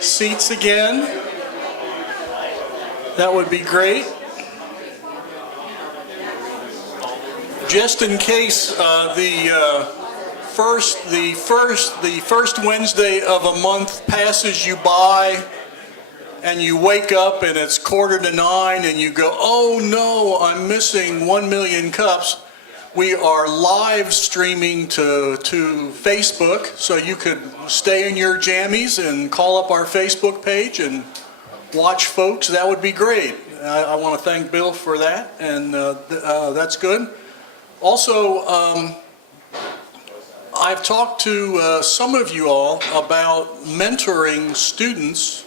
seats again? That would be great. Just in case the first Wednesday of a month passes you by and you wake up and it's 8:45 and you go, oh no, I'm missing 1 million cups. We are live streaming to Facebook, so you could stay in your jammies and call up our Facebook page and watch folks. That would be great. I want to thank Bill for that, and that's good. Also, I've talked to some of you all about mentoring students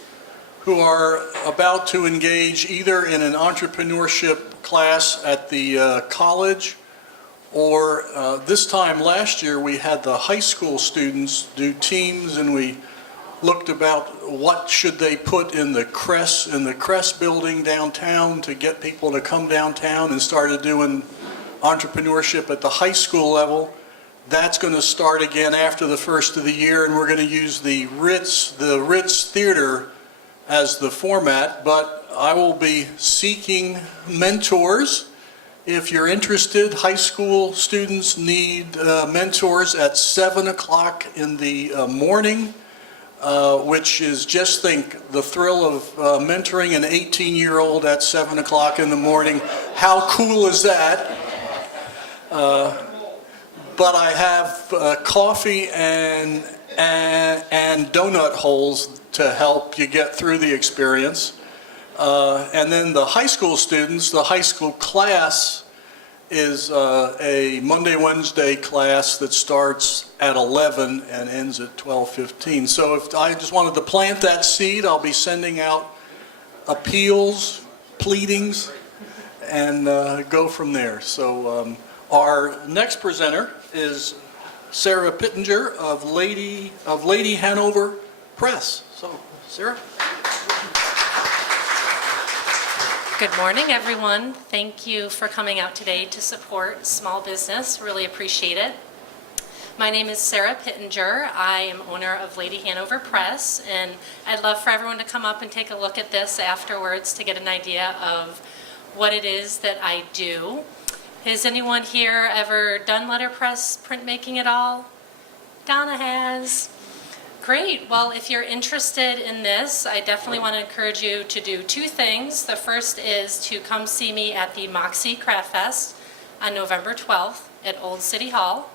who are about to engage either in an entrepreneurship class at the college, or this time last year we had the high school students do teams, and we looked about what should they put in the Crest building downtown to get people to come downtown, and started doing entrepreneurship at the high school level. That's going to start again after the first of the year, and we're going to use the Ritz Theater as the format, but I will be seeking mentors. If you're interested, high school students need mentors at 7 o'clock in the morning, which is, just think, the thrill of mentoring an 18-year-old at 7 o'clock in the morning. How cool is that? But I have coffee and donut holes to help you get through the experience. And then the high school students, the high school class is a Monday, Wednesday class that starts at 11 and ends at 12:15. So if I just wanted to plant that seed, I'll be sending out appeals, pleadings, and go from there. So our next presenter is Sarah Pittenger of Lady Hanover Press. So, Sarah. Good morning, everyone. Thank you for coming out today to support small business. Really appreciate it. My name is Sarah Pittenger. I am owner of Lady Hanover Press, and I'd love for everyone to come up and take a look at this afterwards to get an idea of what it is that I do. Has anyone here ever done letterpress printmaking at all? Donna has. Great. Well, if you're interested in this, I definitely want to encourage you to do two things. The first is to come see me at the McSway Craft Fest on November 12th at Old City Hall.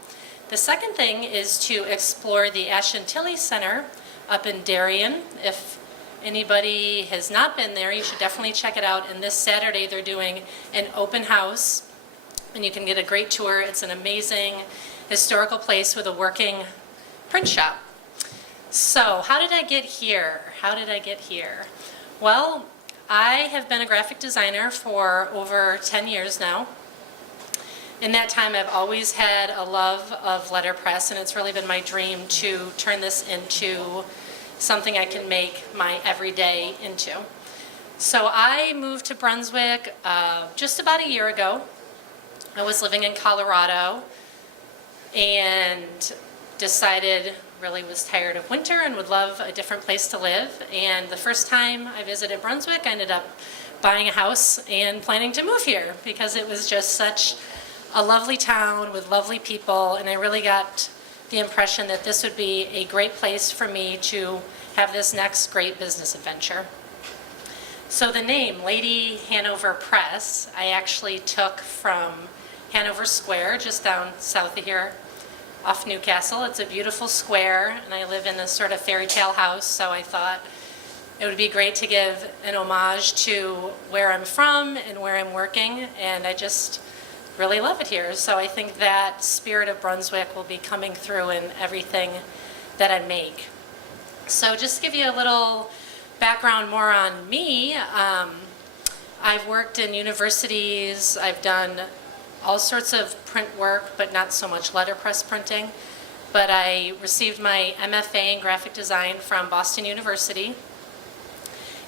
The second thing is to explore the Ashantilly Center up in Darien. If anybody has not been there, you should definitely check it out. And this Saturday they're doing an open house, and you can get a great tour. It's an amazing historical place with a working print shop. So how did I get here? Well, I have been a graphic designer for over 10 years now. In that time, I've always had a love of letterpress, and it's really been my dream to turn this into something I can make my everyday into. So I moved to Brunswick just about a year ago. I was living in Colorado and decided, really was tired of winter and would love a different place to live. And the first time I visited Brunswick, I ended up buying a house and planning to move here because it was just such a lovely town with lovely people, and I really got the impression that this would be a great place for me to have this next great business adventure. So the name, Lady Hanover Press, I actually took from Hanover Square, just down south of here, off Newcastle. It's a beautiful square, and I live in a sort of fairy tale house, so I thought it would be great to give an homage to where I'm from and where I'm working, and I just really love it here. So I think that spirit of Brunswick will be coming through in everything that I make. So just to give you a little background more on me, I've worked in universities, I've done all sorts of print work, but not so much letterpress printing. But I received my MFA in graphic design from Boston University.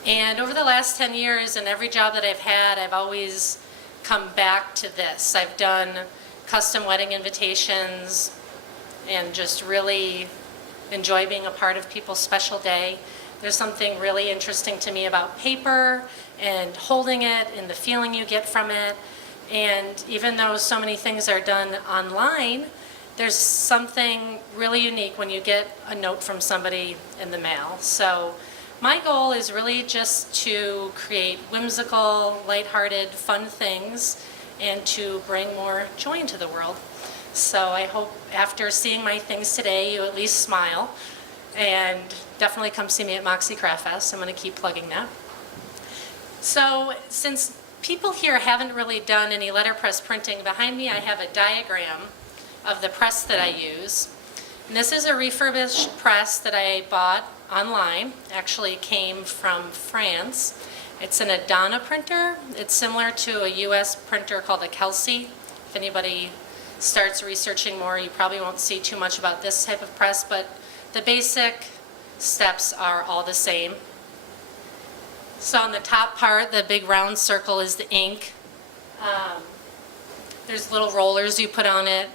And over the last 10 years, in every job that I've had, I've always come back to this. I've done custom wedding invitations and just really enjoy being a part of people's special day. There's something really interesting to me about paper and holding it and the feeling you get from it. And even though so many things are done online, there's something really unique when you get a note from somebody in the mail. So my goal is really just to create whimsical, lighthearted, fun things and to bring more joy into the world. So I hope after seeing my things today, you at least smile. And definitely come see me at Moxie Craft Fest. I'm going to keep plugging that. So since people here haven't really done any letterpress printing, behind me I have a diagram of the press that I use. And this is a refurbished press that I bought online. Actually came from France. It's an Adana printer. It's similar to a US printer called a Kelsey. If anybody starts researching more, you probably won't see too much about this type of press, but the basic steps are all the same. So on the top part, the big round circle is the ink. There's little rollers you put on it.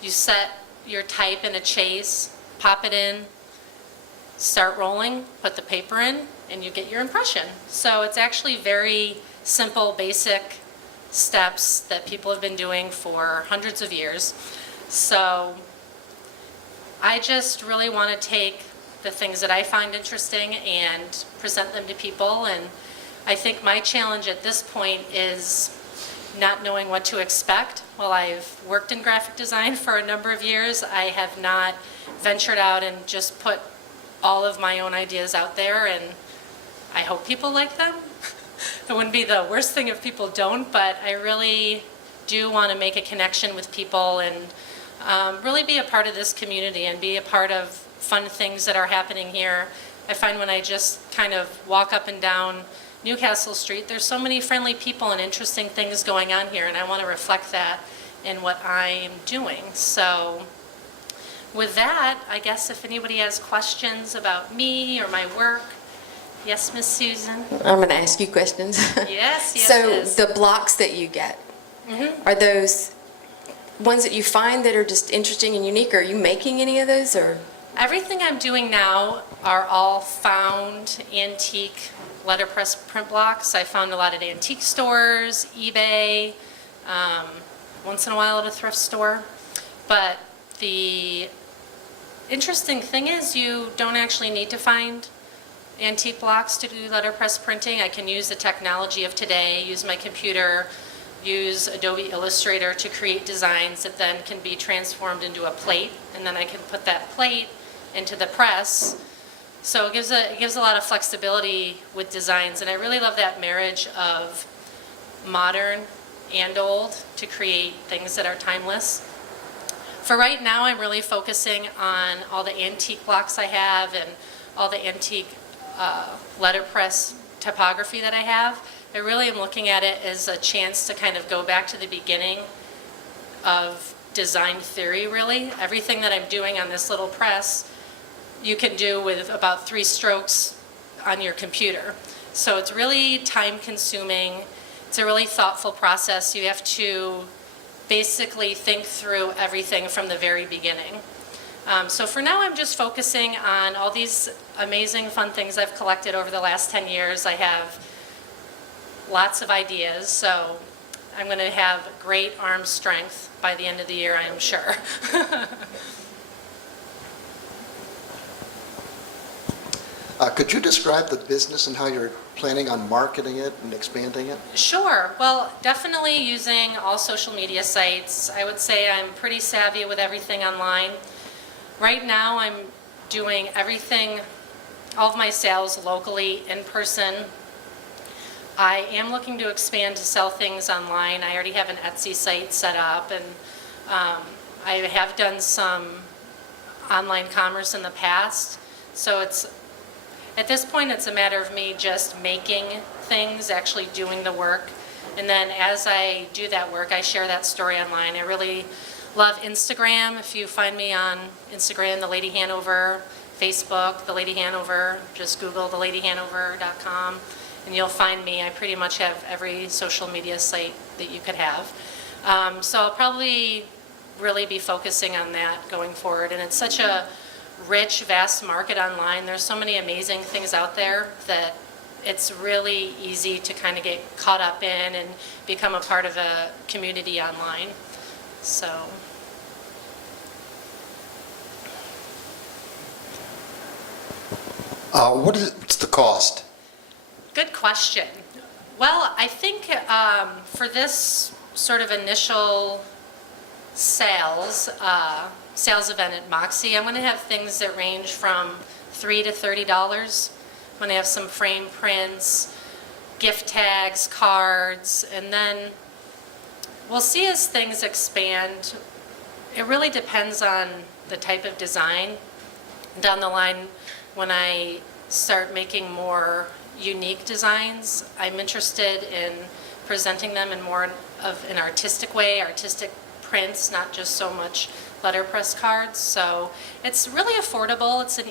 You set your type in a chase, pop it in, start rolling, put the paper in, and you get your impression. So it's actually very simple, basic steps that people have been doing for hundreds of years. So I just really want to take the things that I find interesting and present them to people. And I think my challenge at this point is not knowing what to expect. While I've worked in graphic design for a number of years, I have not ventured out and just put all of my own ideas out there, and I hope people like them. It wouldn't be the worst thing if people don't, but I really do want to make a connection with people and really be a part of this community and be a part of fun things that are happening here. I find when I just kind of walk up and down Newcastle Street, there's so many friendly people and interesting things going on here, and I want to reflect that in what I am doing. So with that, I guess if anybody has questions about me or my work. Yes, Miss Susan? I'm going to ask you questions. Yes, yes. So the blocks that you get, are those ones that you find that are just interesting and unique? Are you making any of those, or? Everything I'm doing now are all found antique letterpress print blocks. I found a lot at antique stores, eBay, once in a while at a thrift store. But the interesting thing is you don't actually need to find antique blocks to do letterpress printing. I can use the technology of today, use my computer, use Adobe Illustrator to create designs that then can be transformed into a plate, and then I can put that plate into the press. So it gives a lot of flexibility with designs, and I really love that marriage of modern and old to create things that are timeless. For right now, I'm really focusing on all the antique blocks I have and all the antique letterpress typography that I have. I really am looking at it as a chance to kind of go back to the beginning of design theory, really. Everything that I'm doing on this little press, you can do with about 3 strokes on your computer. So it's really time consuming. It's a really thoughtful process. You have to basically think through everything from the very beginning. So for now, I'm just focusing on all these amazing fun things I've collected over the last 10 years. I have lots of ideas, so I'm going to have great arm strength by the end of the year, I am sure. Could you describe the business and how you're planning on marketing it and expanding it? Sure. Well, definitely using all social media sites. I would say I'm pretty savvy with everything online. Right now, I'm doing everything, all of my sales locally, in person. I am looking to expand to sell things online. I already have an Etsy site set up, and I have done some online commerce in the past. So at this point, it's a matter of me just making things, actually doing the work. And then as I do that work, I share that story online. I really love Instagram. If you find me on Instagram, The Lady Hanover, Facebook, The Lady Hanover, just Google theladyhanover.com, and you'll find me. I pretty much have every social media site that you could have. So I'll probably really be focusing on that going forward. And it's such a rich, vast market online. There's so many amazing things out there that it's really easy to kind of get caught up in and become a part of a community online. So. What's the cost? Good question. Well, I think for this sort of initial sales event at Moxie, I'm going to have things that range from $3 to $30. I'm going to have some frame prints, gift tags, cards, and then we'll see as things expand. It really depends on the type of design. Down the line, when I start making more unique designs, I'm interested in presenting them in more of an artistic way, artistic prints, not just so much letterpress cards. So it's really affordable. It's an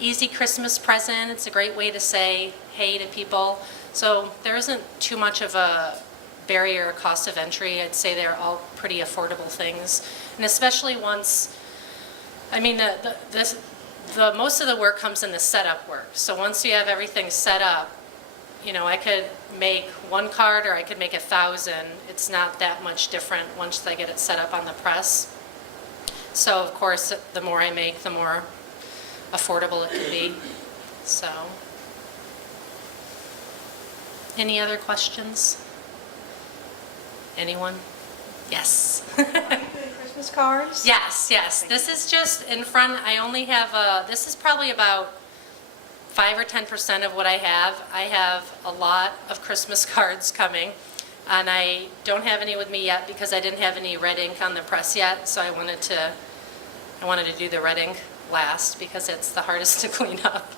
easy Christmas present. It's a great way to say hey to people. So there isn't too much of a barrier or cost of entry. I'd say they're all pretty affordable things. And especially once, I mean, the most of the work comes in the setup work. So once you have everything set up, you know, I could make one card or I could make 1,000. It's not that much different once I get it set up on the press. So of course, the more I make, the more affordable it can be. So, any other questions? Anyone? Yes. Christmas cards? Yes, yes. This is just in front. I only have this is probably about 5 or 10% of what I have. I have a lot of Christmas cards coming, and I don't have any with me yet because I didn't have any red ink on the press yet, so I wanted to do the red ink last because it's the hardest to clean up,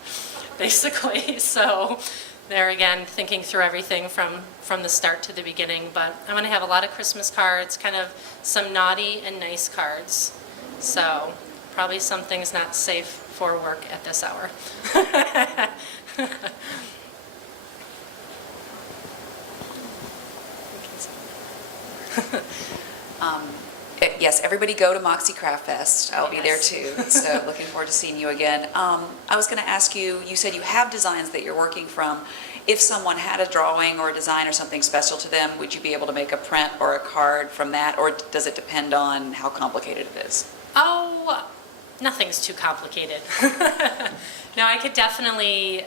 basically. So there again, thinking through everything from the start to the beginning. But I'm going to have a lot of Christmas cards, kind of some naughty and nice cards. So probably some things not safe for work at this hour. Yes, everybody go to Moxie Craft Fest. I'll be there Yes. too, so looking forward to seeing you again. I was going to ask you, you said you have designs that you're working from. If someone had a drawing or a design or something special to them, would you be able to make a print or a card from that, or does it depend on how complicated it is? Oh, nothing's too complicated. No, I could definitely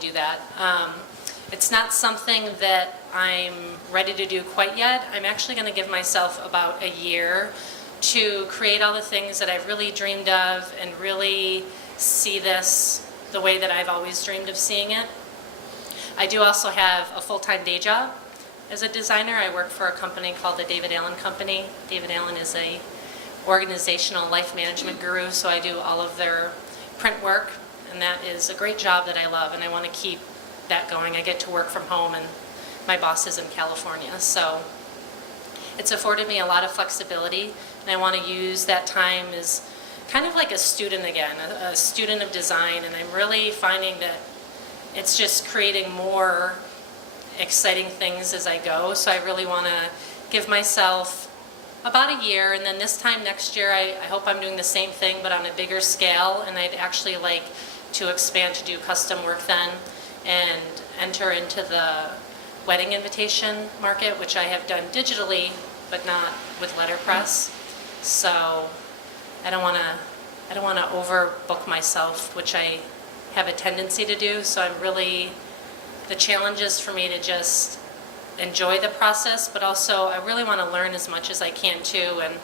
do that. It's not something that I'm ready to do quite yet. I'm actually going to give myself about a year to create all the things that I've really dreamed of and really see this the way that I've always dreamed of seeing it. I do also have a full-time day job as a designer. I work for a company called the David Allen Company. David Allen is a organizational life management guru, so I do all of their print work, and that is a great job that I love, and I want to keep that going. I get to work from home, and my boss is in California, so it's afforded me a lot of flexibility, and I want to use that time as kind of like a student again, a student of design, and I'm really finding that it's just creating more exciting things as I go. So I really want to give myself about a year, and then this time next year I hope I'm doing the same thing but on a bigger scale, and I'd actually like to expand to do custom work then and enter into the wedding invitation market, which I have done digitally but not with letterpress. So I don't want to overbook myself, which I have a tendency to do. So I'm really, the challenge is for me to just enjoy the process, but also I really want to learn as much as I can too, and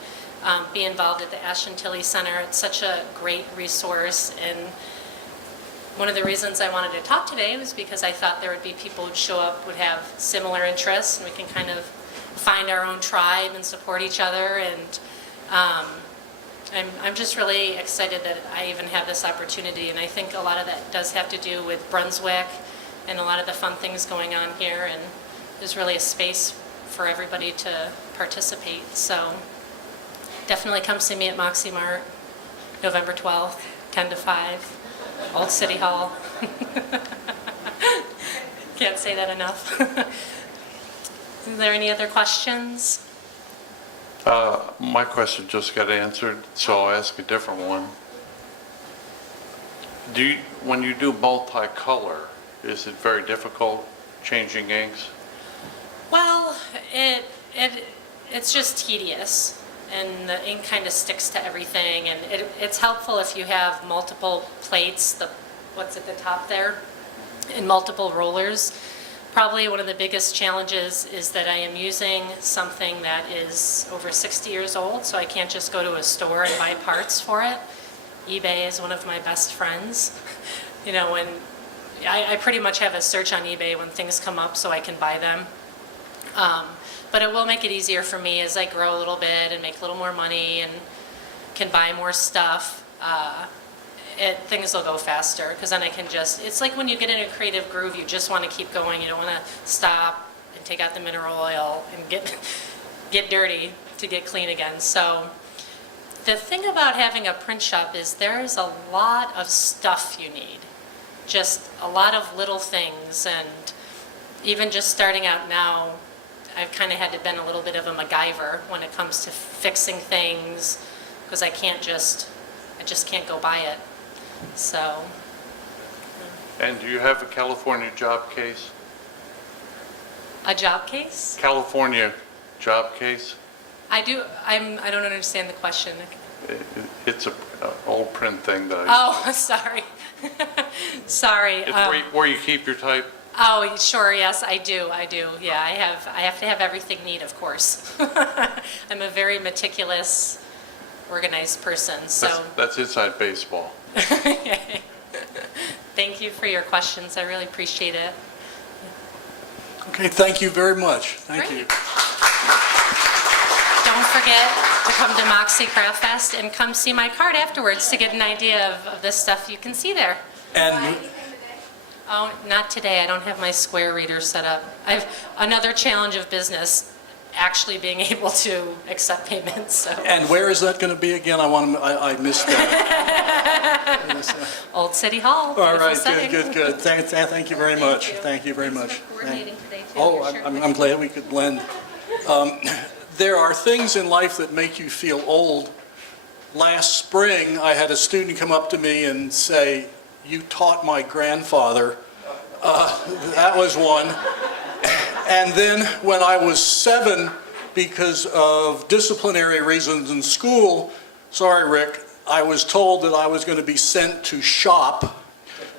be involved at the Ashton Tilley Center. It's such a great resource, and one of the reasons I wanted to talk today was because I thought there would be people who'd show up, would have similar interests, and we can kind of find our own tribe and support each other. And I'm just really excited that I even have this opportunity, and I think a lot of that does have to do with Brunswick and a lot of the fun things going on here, and there's really a space for everybody to participate. So definitely come see me at Moxie Mart, November 12th, 10 to 5, Old City Hall. Can't say that enough. Is there any other questions? My question just got answered, so I'll ask a different one. When you do multicolor, is it very difficult changing inks? Well, it's just tedious, and the ink kind of sticks to everything, and it's helpful if you have multiple plates, what's at the top there, and multiple rollers. Probably one of the biggest challenges is that I am using something that is over 60 years old, so I can't just go to a store and buy parts for it. eBay is one of my best friends. You know, when I pretty much have a search on eBay when things come up so I can buy them. But it will make it easier for me as I grow a little bit and make a little more money and can buy more stuff. Things will go faster because then I can just, it's like when you get in a creative groove, you just want to keep going. You don't want to stop and take out the mineral oil and get dirty to get clean again. So the thing about having a print shop is there's a lot of stuff you need. Just a lot of little things, and even just starting out now, I've kind of had to been a little bit of a MacGyver when it comes to fixing things because I just can't go buy it. So. And do you have a California job case? A job case? California job case? I do. I don't understand the question. It's an old print thing that Oh, sorry. Sorry. It's where you keep your type? Oh, sure. Yes, I do. Yeah, I have to have everything neat, of course. I'm a very meticulous, organized person. So That's inside baseball. Thank you for your questions. I really appreciate it. Okay, thank you very much. Thank Great. you. Don't forget to come to Moxie Craft Fest and come see my cart afterwards to get an idea of the stuff you can see there. And Oh, not today. I don't have my Square reader set up. I have another challenge of business, actually being able to accept payments. So. and where is that going to be again? I missed that. Old City Hall. All beautiful right, setting. good. Thank you very much. Thank you very much. Coordinating today, too. Oh, Your shirt I'm glad we could blend. There are things in life that make you feel old. Last spring, I had a student come up to me and say, "You taught my grandfather." That was one. And then when I was 7, because of disciplinary reasons in school, sorry, Rick, I was told that I was going to be sent to shop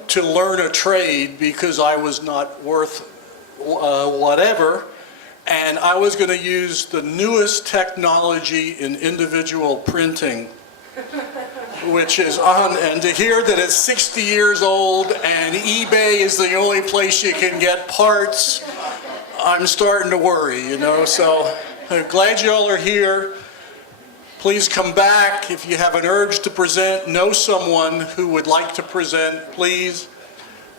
to learn a trade because I was not worth whatever. And I was going to use the newest technology in individual printing, which is on, and to hear that it's 60 years old and eBay is the only place you can get parts, I'm starting to worry, you know. So I'm glad you all are here. Please come back. If you have an urge to present, know someone who would like to present, please.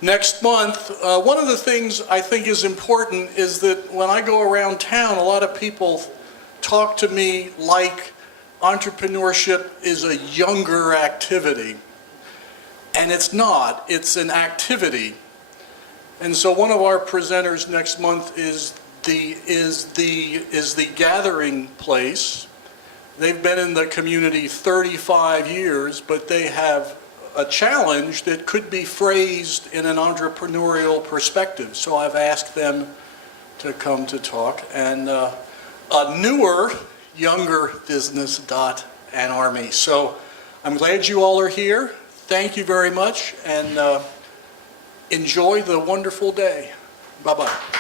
Next month, one of the things I think is important is that when I go around town, a lot of people talk to me like entrepreneurship is a younger activity. And it's not, it's an activity. And so one of our presenters next month is the Gathering Place. They've been in the community 35 years, but they have a challenge that could be phrased in an entrepreneurial perspective. So I've asked them to come to talk. And a newer, younger business, an Army. So I'm glad you all are here. Thank you very much, and enjoy the wonderful day. Bye-bye.